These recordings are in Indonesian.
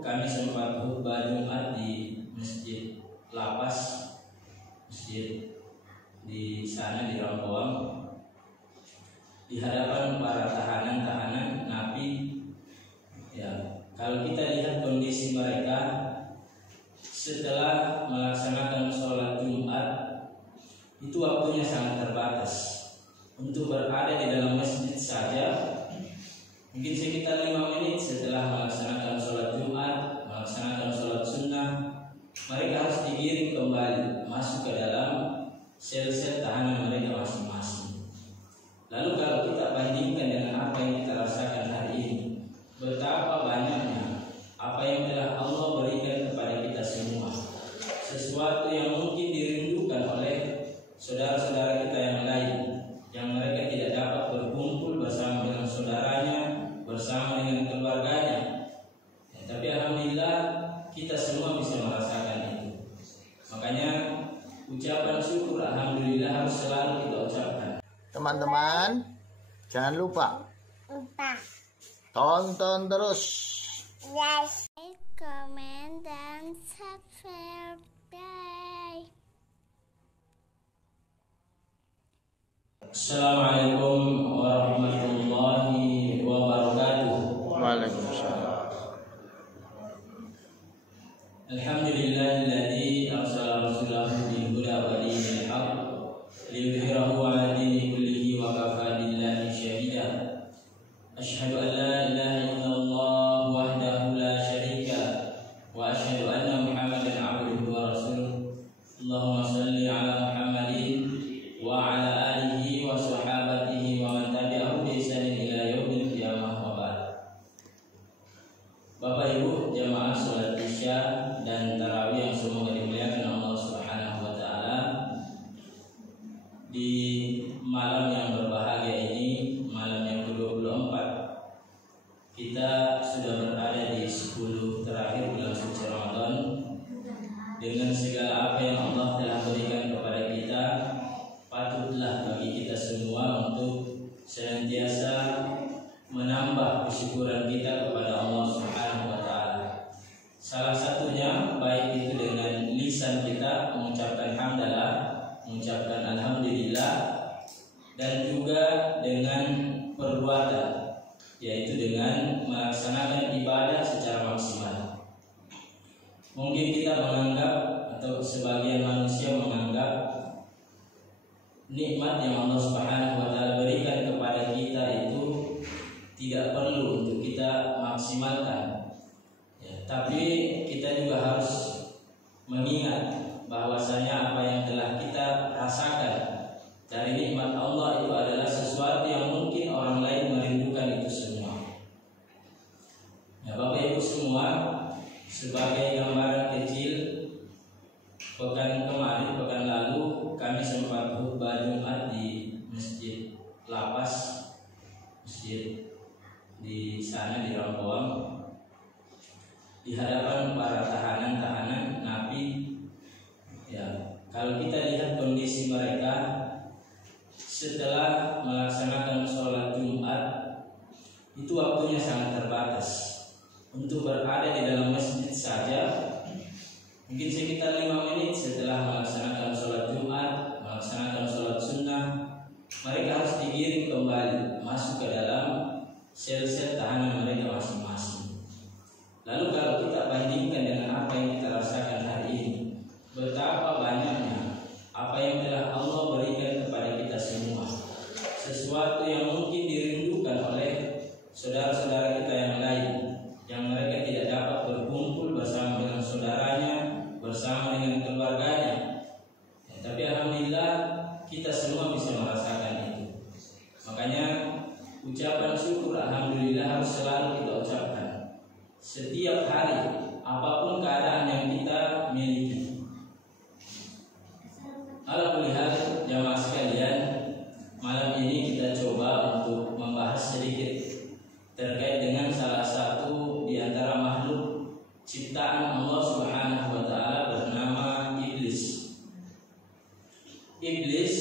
kami sempat khutbah Jumat di Masjid Lapas, masjid di sana di Rampoang, di hadapan para tahanan-tahanan napi. Ya, kalau kita lihat kondisi mereka setelah melaksanakan sholat Jumat, itu waktunya sangat terbatas. Untuk berada di dalam masjid saja mungkin sekitar 5 menit setelah melaksanakan sholat Jumat, melaksanakan sholat sunnah, mereka harus digiring kembali masuk ke dalam sel-sel tahanan mereka masing-masing. Lalu kalau kita bandingkan dengan apa yang kita rasakan hari ini, betapa banyaknya apa yang telah Allah berikan kepada kita semua, sesuatu yang mungkin dirindukan oleh saudara-saudara kita yang lain, yang mereka tidak dapat berkumpul bersama dengan saudaranya, bersama dengan keluarganya. Ya, tapi alhamdulillah kita semua bisa merasakan itu. Makanya ucapan syukur alhamdulillah harus selalu kita ucapkan. Teman-teman, jangan lupa tonton terus. Like, comment, dan subscribe. Assalamualaikum warahmatullahi wabarakatuh. Waalaikumsalam. Alhamdulillahilladzi arsala rasulahu bil huda wa dinil haqq liyudhhirahu 'ala dini kullihi wa kafaa billahi shahida. Asyhadu an la ilaha illallah wahdahu la syarika wa asyhadu anna Muhammadan 'abduhu wa rasuluh. Allahumma shalli 'ala Muhammadin wa 'ala alihi wa sahabatihi wa man tabi'ahu bi ihsanin ila yaumil qiyamah wa ba'd. Bapak Ibu jamaah salat Isya dan tarawih yang semoga dimuliakan Allah Subhanahu wa taala, di malam yang berbahagia ini, malam yang ke-24, kita sudah berada di 10 terakhir bulan suci Ramadan. Dengan segala apa yang Allah telah berikan kepada kita, patutlah bagi kita semua untuk senantiasa menambah kesyukuran kita kepada Allah Subhanahu wa taala. Salah satunya baik itu dengan lisan kita mengucapkan hamdalah, mengucapkan alhamdulillah, dan juga dengan perbuatan, yaitu dengan melaksanakan ibadah secara maksimal. Mungkin kita menganggap atau sebagian manusia menganggap nikmat yang Allah Subhanahu wa taala berikan kepada kita itu tidak perlu untuk kita maksimalkan. Ya, tapi kita juga harus mengingat bahwasanya apa yang telah kita rasakan dari nikmat Allah itu adalah sesuatu yang mungkin orang lain merindukan itu semua. Ya, Bapak Ibu semua, sebagai gambaran kecil, pekan kemarin, pekan lalu kami sempat khutbah Jumat di Masjid Lapas, masjid di sana di Rampoang, di hadapan para tahanan-tahanan napi. Ya, kalau kita lihat kondisi mereka setelah melaksanakan sholat Jumat, itu waktunya sangat terbatas. Untuk berada di dalam masjid saja mungkin sekitar 5 menit setelah melaksanakan sholat Jumat, melaksanakan sholat sunnah, mereka harus digiring kembali masuk ke dalam sel-sel tahanan mereka masing-masing. Lalu kalau kita bandingkan dengan apa yang kita rasakan hari ini, betapa banyaknya apa yang telah Allah berikan kepada kita semua, sesuatu yang mungkin dirindukan oleh saudara-saudara kita yang lain, yang mereka tidak dapat berkumpul bersama dengan saudaranya, bersama dengan keluarganya. Ya, tapi alhamdulillah kita semua bisa merasakan itu. Makanya ucapan syukur alhamdulillah harus selalu kita ucapkan setiap hari, apapun keadaan yang kita miliki. Alhamdulillah jamaah sekalian, malam ini kita coba untuk membahas sedikit terkait dengan salah satu di antara makhluk ciptaan Allah Subhanahu wa taala bernama iblis. Iblis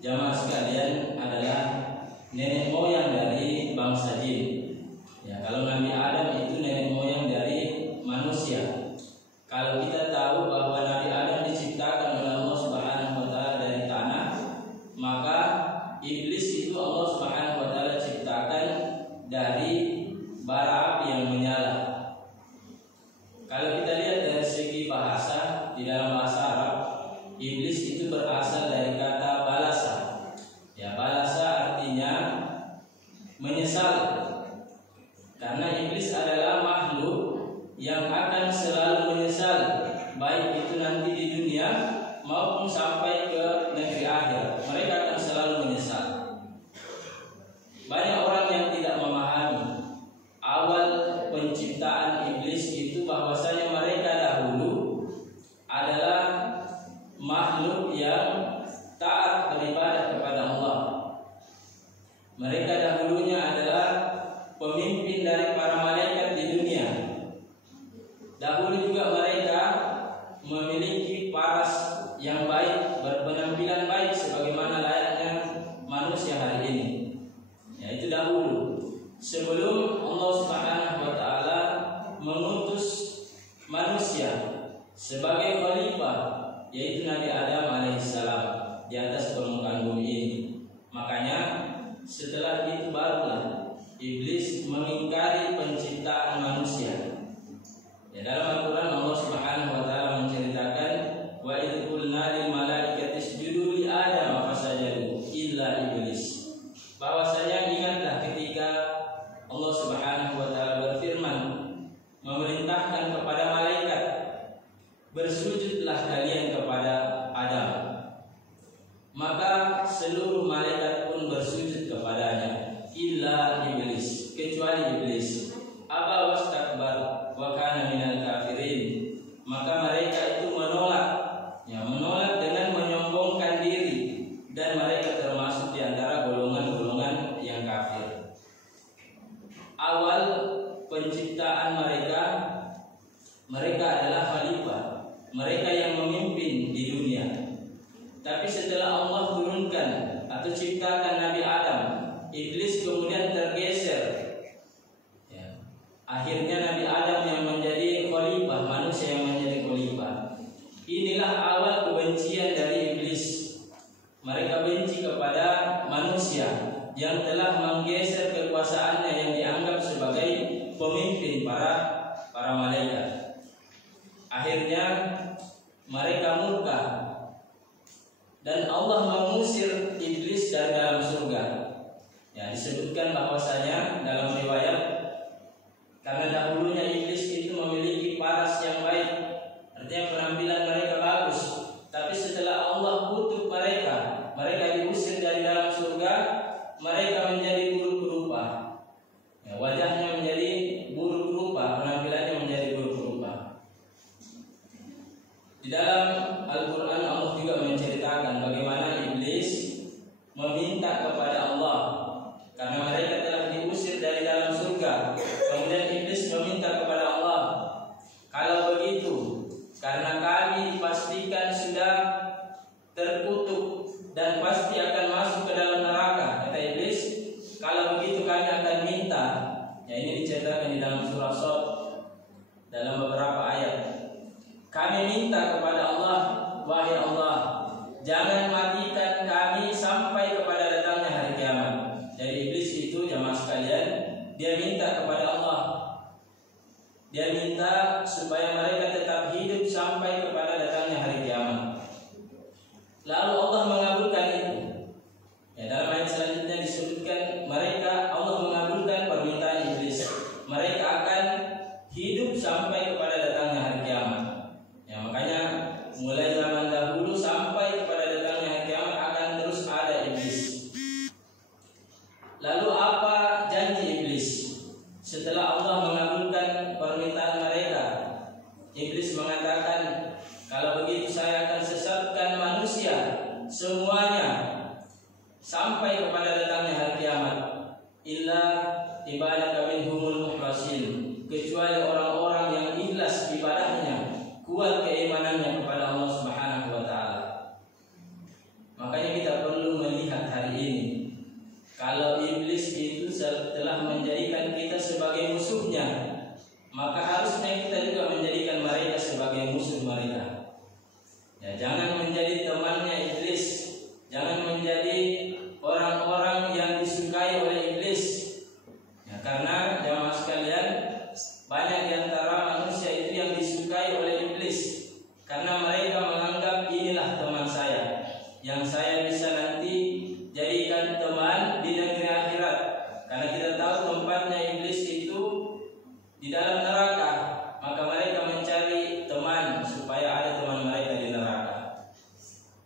jamaah sekalian adalah nenek moyang dari bangsa jin. Ya, kalau Nabi Adam itu nenek moyang dari manusia. Kalau kita lihat dari segi bahasa, di dalam bahasa Arab, iblis itu berasal dari kata balasa. Ya, balasa artinya menyesal. Karena iblis adalah makhluk yang akan selalu menyesal, baik itu nanti di dunia maupun sampai ke negeri akhir. Mereka akan selalu menyesal. Banyak orang yang tidak memahami awal penciptaan iblis itu, bahwasanya mereka dahulu adalah makhluk yang taat beribadah kepada Allah. Mereka dahulunya adalah pemimpin dari para malaikat di dunia. Dahulu juga mereka memiliki paras yang baik, berpenampilan baik sebagaimana layaknya manusia hari ini. Ya, itu dahulu, sebelum Allah Subhanahu wa taala mengutus manusia sebagai khalifah, yaitu Nabi Adam alaihissalam di atas permukaan bumi ini. Makanya setelah itu barulah iblis mengingkari penciptaan manusia. Ya, dalam Al-Quran Allah Subhanahu wa taala menceritakan, wa idh qulna lil malaikati isjudu li Adam fasajadu illa iblis. Bahwasanya ingatlah ketika Allah Subhanahu wa taala berfirman, memerintahkan kepada malaikat, bersujudlah kalian kepada Adam. Maka seluruh malaikat pun bersujud kepadanya, illa iblis, kecuali iblis. Aba wastakbar wa kana minal kafirin. Maka mereka itu menolak, ya, menolak dengan menyombongkan diri, dan mereka termasuk di antara golongan-golongan yang kafir. Awal penciptaan mereka adalah khalifah, mereka yang memimpin di dunia. Tapi setelah Allah turunkan atau ciptakan Nabi Adam, iblis kemudian tergeser. Ya. Akhirnya Nabi Adam yang menjadi khalifah, manusia yang menjadi khalifah. Inilah awal kebencian dari iblis. Mereka benci kepada manusia yang telah menggeser kekuasaannya yang dianggap sebagai pemimpin para malaikat. Akhirnya mereka murka dan Allah mengusir iblis dari dalam surga. Ya, disebutkan bahwasanya dalam riwayat, karena dahulunya iblis itu memiliki paras yang baik, artinya penampilan mereka bagus. Tapi setelah Allah kutuk mereka diusir dari dalam surga, mereka menjadi buruk rupa. Ya, wajahnya menjadi buruk rupa, penampilannya menjadi buruk rupa. Di dalam Al-Quran Allah juga menceritakan bagaimana iblis meminta kepada Allah, karena mereka telah diusir dari dalam surga. Kemudian iblis meminta kepada Allah, kalau begitu, karena kami dipastikan sudah terkutuk dan pasti akan masuk ke dalam neraka, kata iblis, kalau begitu kami akan minta. Ya, ini diceritakan di dalam surah Shad dalam beberapa ayat. Kami minta kepada Allah, wahai Allah, jangan matikan kami sampai kepada datangnya hari kiamat. Jadi iblis itu, jamaah sekalian, dia minta kepada Allah, dia minta supaya mereka tetap hidup sampai kepada datangnya hari kiamat. Lalu Allah mengabulkan itu. Ya, dalam ayat selanjutnya disebutkan Allah mengabulkan permintaan iblis. Mereka akan hidup sampai kepada datangnya hari kiamat. Ya, makanya mulai zaman dahulu sampai kepada datangnya hari kiamat akan terus ada iblis. Lalu apa janji iblis? Setelah Allah mengabulkan permintaan mereka, iblis mengatakan, kalau begitu saya akan sesatkan manusia semuanya sampai kepada datangnya hari kiamat, illa ibadaka minhumul mukhlasin, kecuali orang-orang yang ikhlas ibadahnya, kuat keimanannya kepada Allah Subhanahu wa taala. Makanya kita perlu melihat hari ini, kalau iblis itu telah menjadikan kita sebagai musuhnya, maka harusnya kita juga menjadikan mereka sebagai musuh mereka. Ya, jangan menjadi temannya iblis, itu yang disukai oleh iblis, karena mereka menganggap inilah teman saya yang saya bisa nanti jadikan teman di negeri akhirat. Karena kita tahu tempatnya iblis itu di dalam neraka, maka mereka mencari teman supaya ada teman mereka di neraka.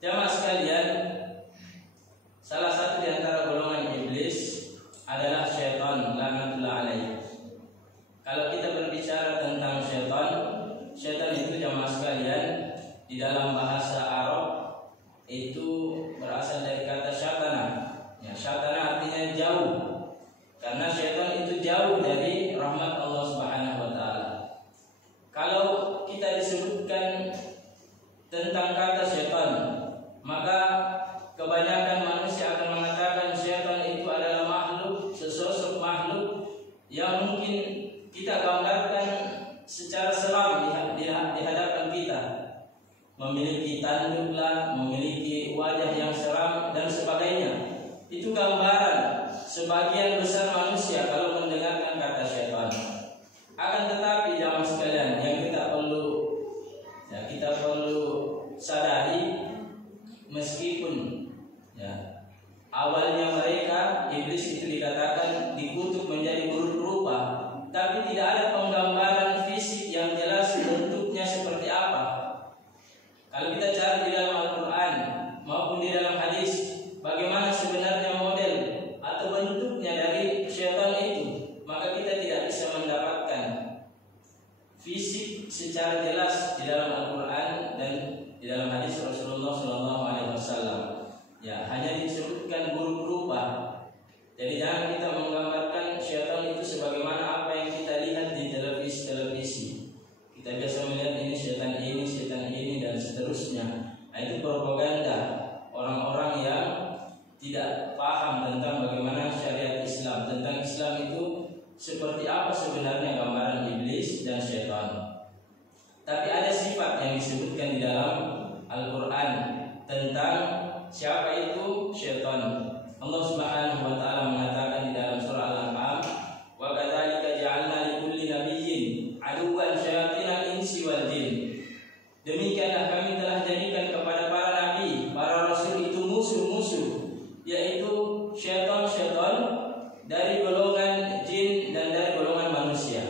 Jamaah sekalian, salah satu di antara golongan iblis adalah syaitan, laknatullah alaihi. Kalau kita berbicara tentang syaitan, syaitan itu jamaah sekalian di dalam bahasa Arab itu berasal dari kata syatana. Ya, syatana artinya jauh. Karena syaitan itu jauh dari rahmat Allah Subhanahu wa taala. Kalau kita disebutkan tentang kata syaitan, maka kebanyakan manusia akan mengatakan syaitan itu adalah makhluk, sesosok makhluk yang mungkin kita gambarkan secara seram di hadapan kita, memiliki tanduklah, memiliki wajah yang seram dan sebagainya. Itu gambaran sebagian besar manusia kalau mendengarkan kata syaitan. Akan tetapi jamaah sekalian, yang kita perlu sadari, meskipun ya awalnya mereka iblis itu dikatakan dikutuk menjadi buruk rupa, tapi tidak ada penggambaran fisik yang jelas bentuknya seperti apa. Kalau kita cari di dalam Al-Quran maupun di dalam hadis, bagaimana sebenarnya model atau bentuknya dari syaitan itu, maka kita tidak bisa mendapatkan fisik secara jelas di dalam Al-Quran dan di dalam hadis Rasulullah SAW. Ya, hanya disebutkan buruk rupa. Jadi jangan kita menggambarkan syaitan itu sebagaimana apa yang kita lihat di televisi. Kita biasa melihat ini syaitan ini dan seterusnya. Nah, itu propaganda orang-orang yang tidak paham tentang bagaimana syariat Islam, tentang Islam itu seperti apa sebenarnya gambaran iblis dan syaitan. Tapi ada sifat yang disebutkan di dalam Al-Quran tentang siapa itu syaitan. Allah Subhanahu wa taala mengatakan di dalam surah Al-An'am, "Wa kadzalika ja'alna likulli nabiyyin aduwwan syayatinal insi wal jin." Demikianlah kami telah jadikan kepada para nabi, para rasul itu musuh-musuh, yaitu syaitan-syaitan dari golongan jin dan dari golongan manusia.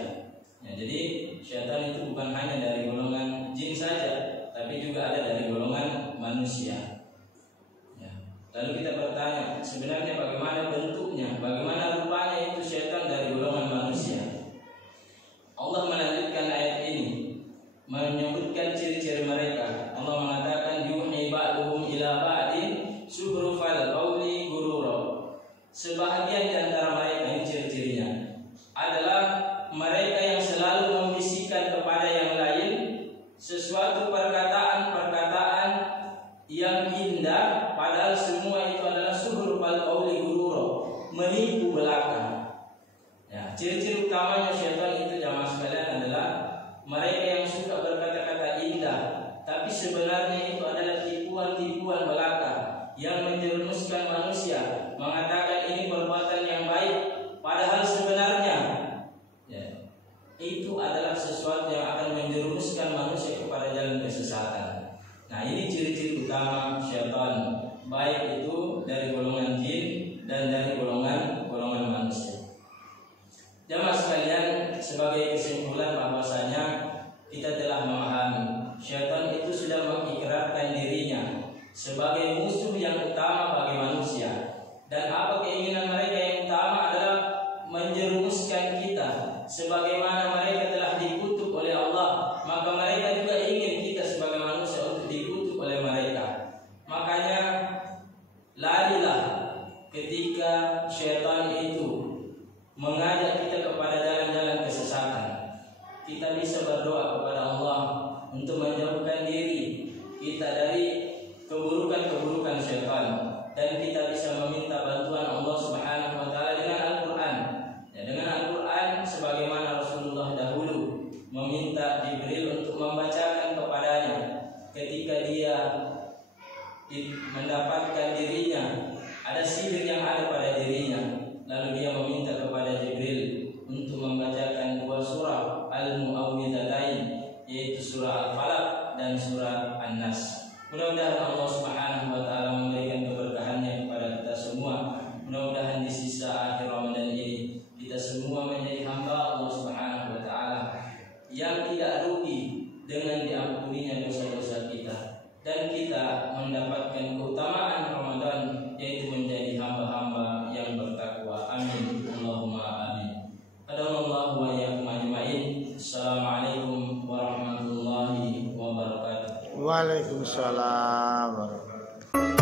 Ya, jadi syaitan itu bukan hanya dari golongan jin saja, tapi juga ada dari golongan manusia. Lalu kita bertanya, sebenarnya bagaimana bentuknya, bagaimana rupanya itu syaitan dari golongan manusia? Allah melanjutkan ayat ini, menyebutkan ciri-ciri mereka. Allah mengatakan, yuhi ba'duhum ila ba'din suhrufal qawli gurura. Sebahagian di antara mereka, ini ciri-cirinya, adalah mereka yang selalu membisikkan kepada yang lain sesuatu perkataan-perkataan yang indah, padahal semua itu adalah suhrufal qawli gurura, menipu belaka. Ya, ciri-ciri utamanya syaitan itu jamaah sekalian adalah mereka yang suka berkata-kata indah, tapi sebenarnya itu adalah tipuan-tipuan belaka yang menjerumuskan manusia mengatakan ini perbuatan yang baik, padahal sebenarnya ya, itu adalah sesuatu yang akan menjerumuskan manusia kepada jalan kesesatan. Nah, ini ciri-ciri utama syaitan, baik itu dari golongan jin dan dari golongan manusia. Jamaah sekalian, sebagai kesimpulan bahwasanya kita telah memahami syaitan itu sudah mengikrarkan dirinya sebagai musuh yang utama bagi manusia, dan apa keinginan mereka yang utama adalah menjerumuskan kita. Sebagaimana mereka telah dikutuk oleh Allah, maka mereka juga ingin kita sebagai manusia untuk dikutuk oleh mereka. Makanya larilah ketika syaitan itu mengajak kita kepada jalan-jalan kesesatan. Kita bisa berdoa kepada Allah untuk menjauhkan diri kita dari keburukan-keburukan syaitan, dan kita bisa meminta bantuan Allah Subhanahu wa taala dengan Al-Qur'an. Ya, dengan Al-Qur'an sebagaimana Rasulullah dahulu meminta Jibril untuk membacakan kepadanya ketika dia mendapatkan dirinya ada sihir yang ada pada dirinya, lalu dia meminta kepada Jibril untuk membacakan dua surah Al-Mu'awwidzatain surah Al-Falaq dan surah An-Nas. Mudah-mudahan Allah Subhanahu wa taala memberikan keberkahannya kepada kita semua. Mudah-mudahan di sisa akhir Ramadan ini kita semua menjadi hamba Allah Subhanahu wa taala yang tidak rugi dengan diampuninya dosa-dosa kita, dan kita mendapatkan keutamaan Ramadan, yaitu menjadi hamba-hamba yang bertakwa. Amin. Allahumma amin. Hadallahu wa iyyakum ajmain. Assalamualaikum warahmatullahi wabarakatuh. Waalaikumsalam warahmatullahi wabarakatuh.